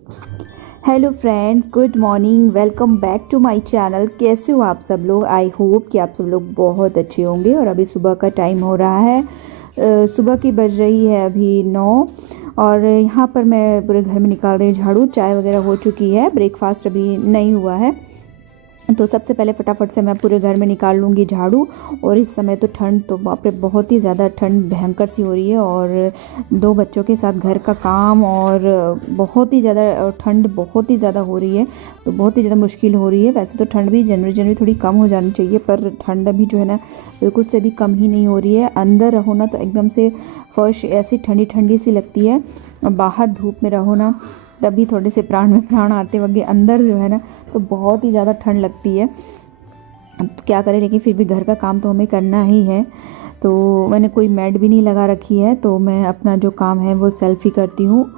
Hello friends, good morning. Welcome back to my channel. कैसे हो आप सब लोग? आई होप कि आप सब लोग बहुत अच्छे होंगे। और अभी सुबह का टाइम हो रहा है, सुबह की बज रही है अभी 9। और यहाँ पर मैं पूरे घर में निकाल रही हूँ झाड़ू। चाय वगैरह हो चुकी है, ब्रेकफास्ट अभी नहीं हुआ है। तो सबसे पहले फटाफट से मैं पूरे घर में निकाल लूँगी झाड़ू। और इस समय तो ठंड, तो बाप रे बहुत ही ज़्यादा ठंड भयंकर सी हो रही है। और 2 बच्चों के साथ घर का काम, और बहुत ही ज़्यादा ठंड बहुत ही ज़्यादा हो रही है, तो बहुत ही ज़्यादा मुश्किल हो रही है। वैसे तो ठंड भी जनवरी थोड़ी कम हो जानी चाहिए, पर ठंड अभी जो है ना बिल्कुल से भी कम ही नहीं हो रही है। अंदर रहो ना तो एकदम से फर्श ऐसी ठंडी ठंडी सी लगती है, और बाहर धूप में रहो ना तभी थोड़े से प्राण में प्राण आते वगे। अंदर जो है ना तो बहुत ही ज़्यादा ठंड लगती है। अब तो क्या करें, लेकिन फिर भी घर का काम तो हमें करना ही है। तो मैंने कोई मैट भी नहीं लगा रखी है, तो मैं अपना जो काम है वो सेल्फ ही करती हूँ।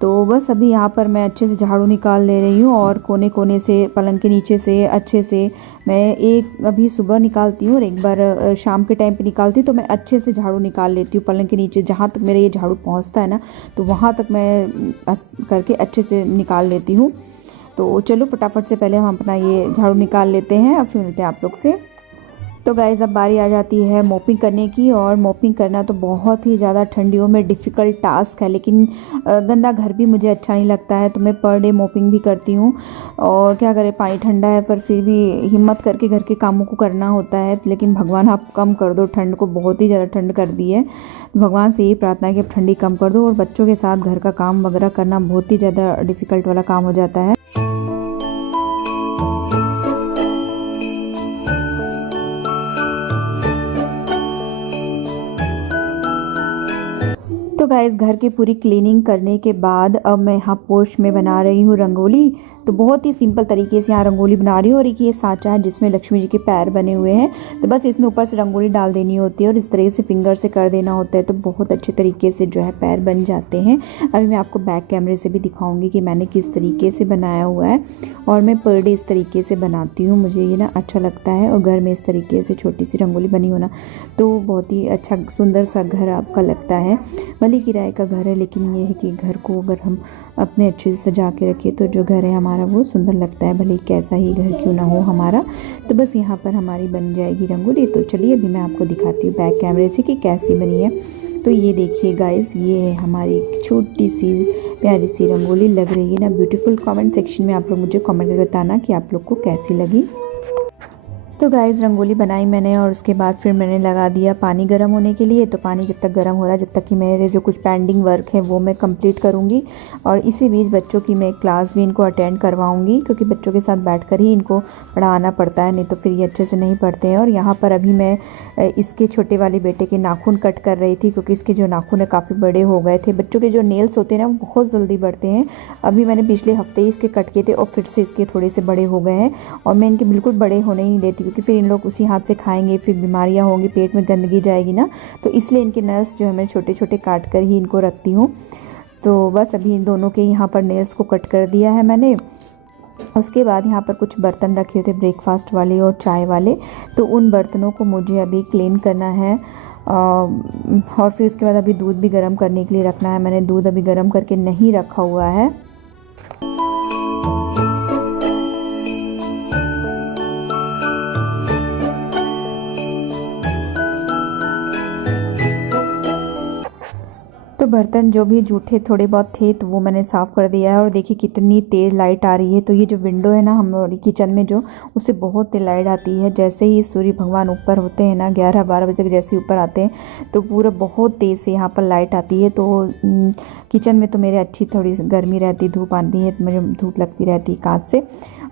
तो बस अभी यहाँ पर मैं अच्छे से झाड़ू निकाल ले रही हूँ, और कोने कोने से पलंग के नीचे से अच्छे से मैं एक अभी सुबह निकालती हूँ और एक बार शाम के टाइम पे निकालती हूँ। तो मैं अच्छे से झाड़ू निकाल लेती हूँ पलंग के नीचे, जहाँ तक मेरा ये झाड़ू पहुँचता है ना तो वहाँ तक मैं करके अच्छे से निकाल लेती हूँ। तो चलो फटाफट से पहले हम अपना ये झाड़ू निकाल लेते हैं और फिर मिलते हैं आप लोग से। तो गाइज़ अब बारी आ जाती है मोपिंग करने की। और मोपिंग करना तो बहुत ही ज़्यादा ठंडियों में डिफ़िकल्ट टास्क है, लेकिन गंदा घर भी मुझे अच्छा नहीं लगता है, तो मैं पर डे मोपिंग भी करती हूँ। और क्या करें, पानी ठंडा है पर फिर भी हिम्मत करके घर के कामों को करना होता है। लेकिन भगवान आप कम कर दो ठंड को, बहुत ही ज़्यादा ठंड कर दी है। भगवान से यही प्रार्थना है कि अब ठंडी कम कर दो। और बच्चों के साथ घर का काम वगैरह करना बहुत ही ज़्यादा डिफ़िकल्ट वाला काम हो जाता है। तो गाइस घर की पूरी क्लीनिंग करने के बाद अब मैं यहाँ पोर्च में बना रही हूँ रंगोली। तो बहुत ही सिंपल तरीके से यहाँ रंगोली बना रही हूँ। और एक ये साँचा है जिसमें लक्ष्मी जी के पैर बने हुए हैं, तो बस इसमें ऊपर से रंगोली डाल देनी होती है और इस तरह से फिंगर से कर देना होता है, तो बहुत अच्छे तरीके से जो है पैर बन जाते हैं। अभी मैं आपको बैक कैमरे से भी दिखाऊंगी कि मैंने किस तरीके से बनाया हुआ है। और मैं पर डे इस तरीके से बनाती हूँ, मुझे ये ना अच्छा लगता है। और घर में इस तरीके से छोटी सी रंगोली बनी हो ना तो बहुत ही अच्छा सुंदर सा घर आपका लगता है। भले किराए का घर है, लेकिन ये है कि घर को अगर हम अपने अच्छे से सजा के रखें तो जो घर है हमारा वो सुंदर लगता है, भले कैसा ही घर क्यों ना हो हमारा। तो बस यहाँ पर हमारी बन जाएगी रंगोली। तो चलिए अभी मैं आपको दिखाती हूँ बैक कैमरे से कि कैसी बनी है। तो ये देखिए गाइस, ये है हमारी छोटी सी प्यारी सी रंगोली। लग रही है ना ब्यूटीफुल? कमेंट सेक्शन में आप लोग मुझे कमेंट करके बताना कि आप लोग को कैसी लगी। तो गाइस रंगोली बनाई मैंने, और उसके बाद फिर मैंने लगा दिया पानी गर्म होने के लिए। तो पानी जब तक गर्म हो रहा है, जब तक कि मेरे जो कुछ पेंडिंग वर्क है वो मैं कंप्लीट करूँगी। और इसी बीच बच्चों की मैं क्लास भी इनको अटेंड करवाऊँगी, क्योंकि बच्चों के साथ बैठकर ही इनको पढ़ाना पड़ता है, नहीं तो फिर ये अच्छे से नहीं पढ़ते हैं। और यहाँ पर अभी मैं इसके छोटे वाले बेटे के नाखून कट कर रही थी, क्योंकि इसके जो नाखून है काफ़ी बड़े हो गए थे। बच्चों के जो नेल्स होते हैं ना वो बहुत जल्दी बढ़ते हैं। अभी मैंने पिछले हफ्ते ही इसके कट किए थे और फिर से इसके थोड़े से बड़े हो गए हैं। और मैं इनके बिल्कुल बड़े होने ही नहीं देती, क्योंकि फिर इन लोग उसी हाथ से खाएंगे, फिर बीमारियां होंगी, पेट में गंदगी जाएगी ना। तो इसलिए इनके नेल्स जो है मैं छोटे छोटे काट कर ही इनको रखती हूँ। तो बस अभी इन दोनों के यहाँ पर नेल्स को कट कर दिया है मैंने। उसके बाद यहाँ पर कुछ बर्तन रखे थे ब्रेकफास्ट वाले और चाय वाले, तो उन बर्तनों को मुझे अभी क्लीन करना है। और फिर उसके बाद अभी दूध भी गर्म करने के लिए रखना है। मैंने दूध अभी गर्म करके नहीं रखा हुआ है। तो बर्तन जो भी जूठे थोड़े बहुत थे तो वो मैंने साफ़ कर दिया है। और देखिए कितनी तेज़ लाइट आ रही है। तो ये जो विंडो है ना हमारी किचन में, जो उससे बहुत तेज़ लाइट आती है। जैसे ही सूर्य भगवान ऊपर होते हैं ना, 11-12 बजे तक जैसे ही ऊपर आते हैं तो पूरा बहुत तेज़ से यहाँ पर लाइट आती है। तो किचन में तो मेरे अच्छी थोड़ी गर्मी रहती, धूप आती है तो मुझे धूप लगती रहती है कांच से।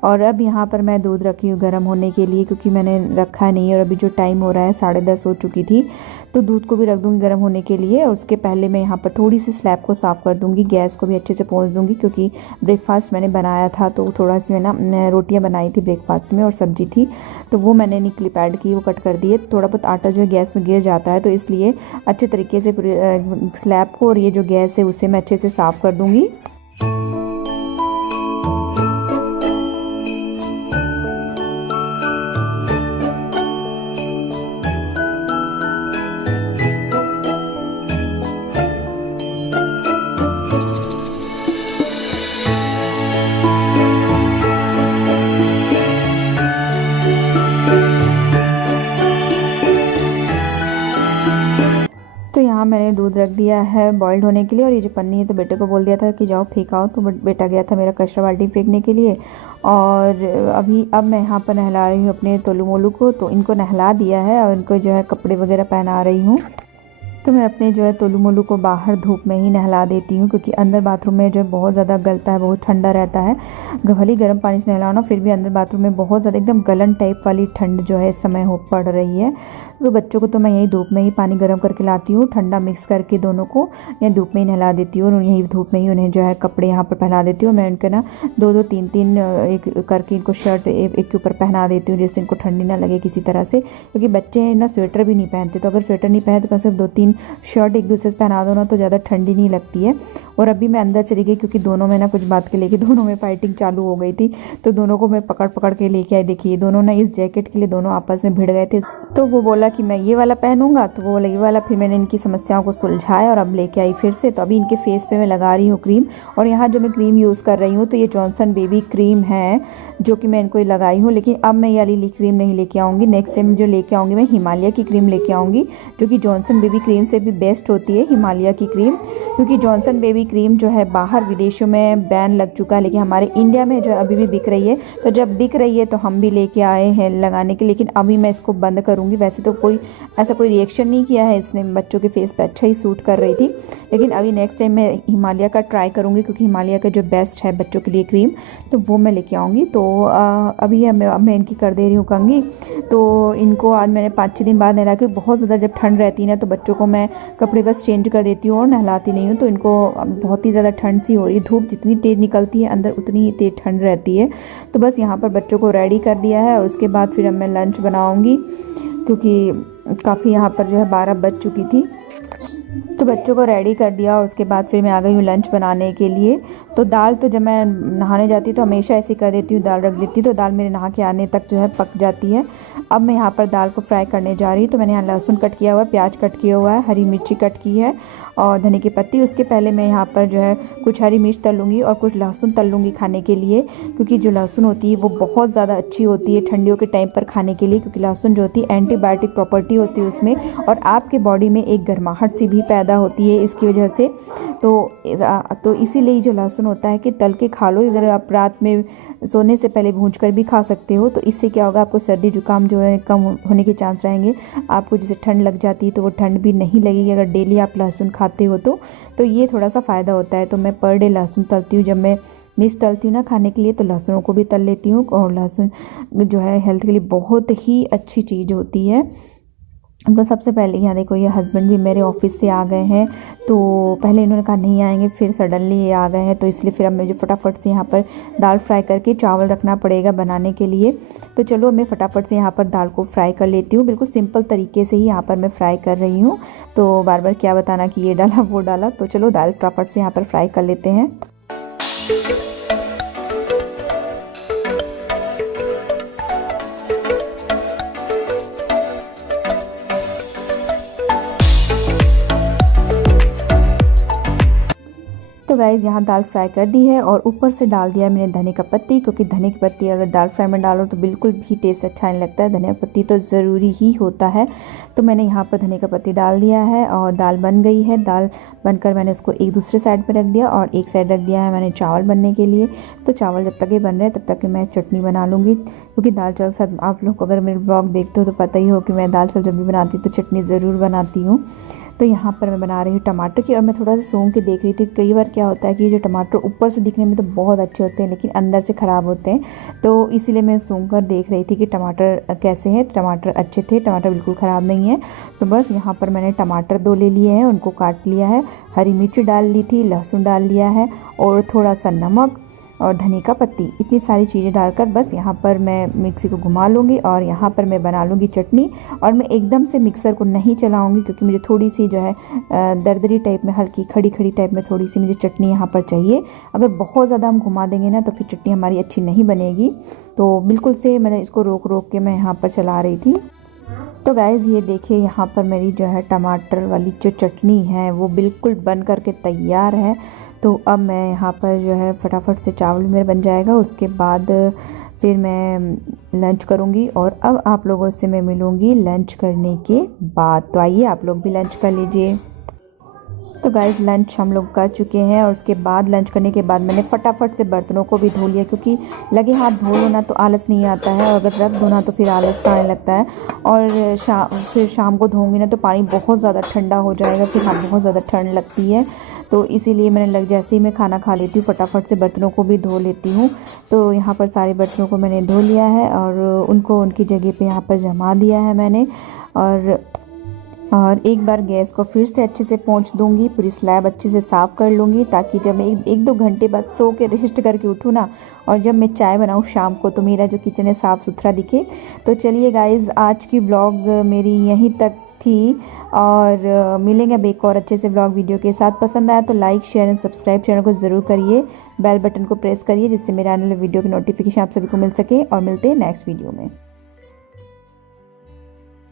और अब यहाँ पर मैं दूध रखी हूँ गर्म होने के लिए, क्योंकि मैंने रखा नहीं। और अभी जो टाइम हो रहा है 10:30 हो चुकी थी, तो दूध को भी रख दूँगी गर्म होने के लिए। और उसके पहले मैं यहाँ पर थोड़ी सी स्लैब को साफ़ कर दूँगी, गैस को भी अच्छे से पोंछ दूँगी, क्योंकि ब्रेकफास्ट मैंने बनाया था। तो थोड़ा सी मैं रोटियाँ बनाई थी ब्रेकफास्ट में और सब्जी थी, तो वो मैंने नहीं क्लिप ऐड की, वो कट कर दिए। थोड़ा बहुत आटा जो है गैस में गिर जाता है, तो इसलिए अच्छे तरीके से स्लैब को और ये जो गैस है उससे मैं अच्छे से साफ़ कर दूँगी। दिया है बॉइल्ड होने के लिए। और ये जो पन्नी है तो बेटे को बोल दिया था कि जाओ फेंक आओ, तो बेटा गया था मेरा कचरा बाल्टी फेंकने के लिए। और अब मैं यहाँ पर नहला रही हूँ अपने तोलू मोलू को। तो इनको नहला दिया है और इनको जो है कपड़े वगैरह पहना रही हूँ। तो मैं अपने जो है तोलू मोलू को बाहर धूप में ही नहला देती हूँ, क्योंकि अंदर बाथरूम में जो है बहुत ज़्यादा गलता है, बहुत ठंडा रहता है। भले ही गर्म पानी से नहलाओ ना, फिर भी अंदर बाथरूम में बहुत ज़्यादा एकदम गलन टाइप वाली ठंड जो है इस समय हो पड़ रही है। तो बच्चों को तो मैं यही धूप में ही पानी गर्म करके लाती हूँ, ठंडा मिक्स करके दोनों को या धूप में ही नहला देती हूँ। और यही धूप में ही उन्हें जो है कपड़े यहाँ पर पहना देती हूँ। मैं उनके ना 2-2 3-3 एक करके इनको शर्ट एक के ऊपर पहना देती हूँ, जिससे इनको ठंडी ना लगे किसी तरह से। क्योंकि बच्चे ना स्वेटर भी नहीं पहनते, तो अगर स्वेटर नहीं पहने तो कम से कम 2-3 शर्ट एक दूसरे से पहना दो ना, तो ज़्यादा ठंडी नहीं लगती है। और अभी मैं अंदर चली गई, क्योंकि दोनों में ना कुछ बात के लेके दोनों में फाइटिंग चालू हो गई थी। तो दोनों को मैं पकड़ पकड़ के लेके आई। देखिए दोनों ना इस जैकेट के लिए दोनों आपस में भिड़ गए थे। तो वो बोला कि मैं ये वाला पहनूंगा, तो वो बोला ये वाला। फिर मैंने इनकी समस्याओं को सुलझाया और अब लेके आई फिर से। तो अभी इनके फेस पे मैं लगा रही हूँ क्रीम। और यहाँ जो मैं क्रीम यूज़ कर रही हूँ तो ये जॉनसन बेबी क्रीम है, जो कि मैं इनको लगाई हूँ। लेकिन अब मैं ये वाली क्रीम नहीं लेके आऊँगी। नेक्स्ट टाइम जो लेके आऊँगी मैं हिमालय की क्रीम लेके आऊँगी, जो कि जॉनसन बेबी क्रीम से भी बेस्ट होती है हिमालय की क्रीम। क्योंकि जॉनसन बेबी क्रीम जो है बाहर विदेशों में बैन लग चुका है, लेकिन हमारे इंडिया में जो अभी भी बिक रही है। तो जब बिक रही है तो हम भी लेके आए हैं लगाने के। लेकिन अभी मैं इसको बंद करूँगी। वैसे तो ऐसा कोई रिएक्शन नहीं किया है इसने, बच्चों के फेस पे अच्छा ही सूट कर रही थी। लेकिन अभी नेक्स्ट टाइम मैं हिमालय का ट्राई करूँगी, क्योंकि हिमालय का जो बेस्ट है बच्चों के लिए क्रीम, तो वो मैं लेके आऊँगी। तो अभी मैं इनकी कर दे रही हूँ कंघी। तो इनको आज मैंने 5-6 दिन बाद नहला के, बहुत ज़्यादा जब ठंड रहती है ना तो बच्चों को मैं कपड़े बस चेंज कर देती हूँ और नहलाती नहीं हूँ। तो इनको बहुत ही ज़्यादा ठंड सी हो रही है। धूप जितनी तेज़ निकलती है अंदर उतनी ही तेज़ ठंड रहती है। तो बस यहाँ पर बच्चों को रेडी कर दिया है। उसके बाद फिर अब मैं लंच बनाऊँगी, क्योंकि काफ़ी यहाँ पर जो है 12 बज चुकी थी। तो बच्चों को रेडी कर दिया और उसके बाद फिर मैं आ गई हूँ लंच बनाने के लिए। तो दाल तो जब मैं नहाने जाती तो हमेशा ऐसे कर देती हूँ, दाल रख देती, तो दाल मेरे नहा के आने तक जो है पक जाती है। अब मैं यहाँ पर दाल को फ्राई करने जा रही हूँ। तो मैंने यहाँ लहसुन कट किया हुआ है, प्याज कट किया हुआ है, हरी मिर्ची कट की है और धनिया की पत्ती। उसके पहले मैं यहाँ पर जो है कुछ हरी मिर्च तल लूँगी और कुछ लहसुन तल लूँगी खाने के लिए, क्योंकि जो लहसुन होती है वो बहुत ज़्यादा अच्छी होती है ठंडियों के टाइम पर खाने के लिए। क्योंकि लहसुन जो होती है एंटीबायोटिक प्रॉपर्टी होती है उसमें, और आपके बॉडी में एक गर्माहट सी भी पैदा होती है इसकी वजह से। तो इसीलिए जो लहसुन होता है कि तल के खा लो। अगर आप रात में सोने से पहले भूंज कर भी खा सकते हो। तो इससे क्या होगा, आपको सर्दी जुकाम जो है कम होने के चांस रहेंगे। आपको जैसे ठंड लग जाती है तो वो ठंड भी नहीं लगेगी अगर डेली आप लहसुन खाते हो तो ये थोड़ा सा फ़ायदा होता है। तो मैं पर डे लहसुन तलती हूँ। जब मैं मिर्च तलती हूँ ना खाने के लिए तो लहसुनों को भी तल लेती हूँ। और लहसुन जो है हेल्थ के लिए बहुत ही अच्छी चीज़ होती है। तो सबसे पहले यहाँ देखो, ये हस्बैंड भी मेरे ऑफिस से आ गए हैं। तो पहले इन्होंने कहा नहीं आएंगे, फिर सडनली ये आ गए हैं। तो इसलिए फिर अब मुझे फटाफट से यहाँ पर दाल फ्राई करके चावल रखना पड़ेगा बनाने के लिए। तो चलो मैं फटाफट से यहाँ पर दाल को फ्राई कर लेती हूँ। बिल्कुल सिंपल तरीके से ही यहाँ पर मैं फ्राई कर रही हूँ। तो बार बार क्या बताना कि ये डाला वो डाला। तो चलो दाल फटाफट से यहाँ पर फ्राई कर लेते हैं। तो गाइज़ यहाँ दाल फ्राई कर दी है और ऊपर से डाल दिया मैंने धनिया का पत्ती, क्योंकि धनिया की पत्ती अगर दाल फ्राई में डालो तो बिल्कुल भी टेस्ट अच्छा नहीं लगता है। धनिया पत्ती तो ज़रूरी ही होता है। तो मैंने यहाँ पर धनिया का पत्ती डाल दिया है और दाल बन गई है। दाल बनकर मैंने उसको एक दूसरे साइड पर रख दिया और एक साइड रख दिया है मैंने चावल बनने के लिए। तो चावल जब तक ये बन रहे हैं तब तक मैं चटनी बना लूँगी, क्योंकि दाल चावल के साथ आप लोग अगर मेरे ब्लॉग देखते हो तो पता ही हो कि मैं दाल चावल जब भी बनाती हूँ तो चटनी ज़रूर बनाती हूँ। तो यहाँ पर मैं बना रही हूँ टमाटर की, और मैं थोड़ा सा सूंघ के देख रही थी। कई बार क्या होता है कि जो टमाटर ऊपर से दिखने में तो बहुत अच्छे होते हैं लेकिन अंदर से ख़राब होते हैं। तो इसीलिए मैं सूंघ कर देख रही थी कि टमाटर कैसे हैं। टमाटर अच्छे थे, टमाटर बिल्कुल ख़राब नहीं है। तो बस यहाँ पर मैंने टमाटर 2 ले लिए हैं, उनको काट लिया है, हरी मिर्च डाल ली थी, लहसुन डाल लिया है और थोड़ा सा नमक और धनिया का पत्ती, इतनी सारी चीज़ें डालकर बस यहाँ पर मैं मिक्सी को घुमा लूँगी और यहाँ पर मैं बना लूँगी चटनी। और मैं एकदम से मिक्सर को नहीं चलाऊँगी, क्योंकि मुझे थोड़ी सी जो है दरदरी टाइप में, हल्की खड़ी खड़ी टाइप में थोड़ी सी मुझे चटनी यहाँ पर चाहिए। अगर बहुत ज़्यादा हम घुमा देंगे ना तो फिर चटनी हमारी अच्छी नहीं बनेगी। तो बिल्कुल से मैंने इसको रोक रोक के मैं यहाँ पर चला रही थी। तो गाइज़ ये देखिए यहाँ पर मेरी जो है टमाटर वाली जो चटनी है वो बिल्कुल बन करके तैयार है। तो अब मैं यहाँ पर जो है फटाफट से चावल मेरा बन जाएगा, उसके बाद फिर मैं लंच करूँगी। और अब आप लोगों से मैं मिलूँगी लंच करने के बाद। तो आइए आप लोग भी लंच कर लीजिए। तो गाइज़ लंच हम लोग कर चुके हैं और उसके बाद लंच करने के बाद मैंने फटाफट से बर्तनों को भी धो लिया, क्योंकि लगे हाथ धो लो ना तो आलस नहीं आता है, और अगर रख दो ना तो फिर आलस आने लगता है। और फिर शाम को धोऊंगी ना तो पानी बहुत ज़्यादा ठंडा हो जाएगा, फिर हाँ बहुत ज़्यादा ठंड लगती है। तो इसीलिए मैंने जैसे ही मैं खाना खा लेती हूँ फटाफट से बर्तनों को भी धो लेती हूँ। तो यहाँ पर सारे बर्तनों को मैंने धो लिया है और उनको उनकी जगह पे यहाँ पर जमा दिया है मैंने। और एक बार गैस को फिर से अच्छे से पोंछ दूंगी, पूरी स्लैब अच्छे से साफ़ कर लूँगी, ताकि जब मैं एक दो घंटे बाद सो के रेस्ट करके उठूँ ना और जब मैं चाय बनाऊँ शाम को तो मेरा जो किचन है साफ़ सुथरा दिखे। तो चलिए गाइज़ आज की व्लॉग मेरी यहीं तक थी, और मिलेंगे अब एक और अच्छे से व्लॉग वीडियो के साथ। पसंद आया तो like share and subscribe channel को ज़रूर करिए, बेल बटन को प्रेस करिए जिससे मेरे आने वाले वीडियो की नोटिफिकेशन आप सभी को मिल सके। और मिलते हैं नेक्स्ट वीडियो में।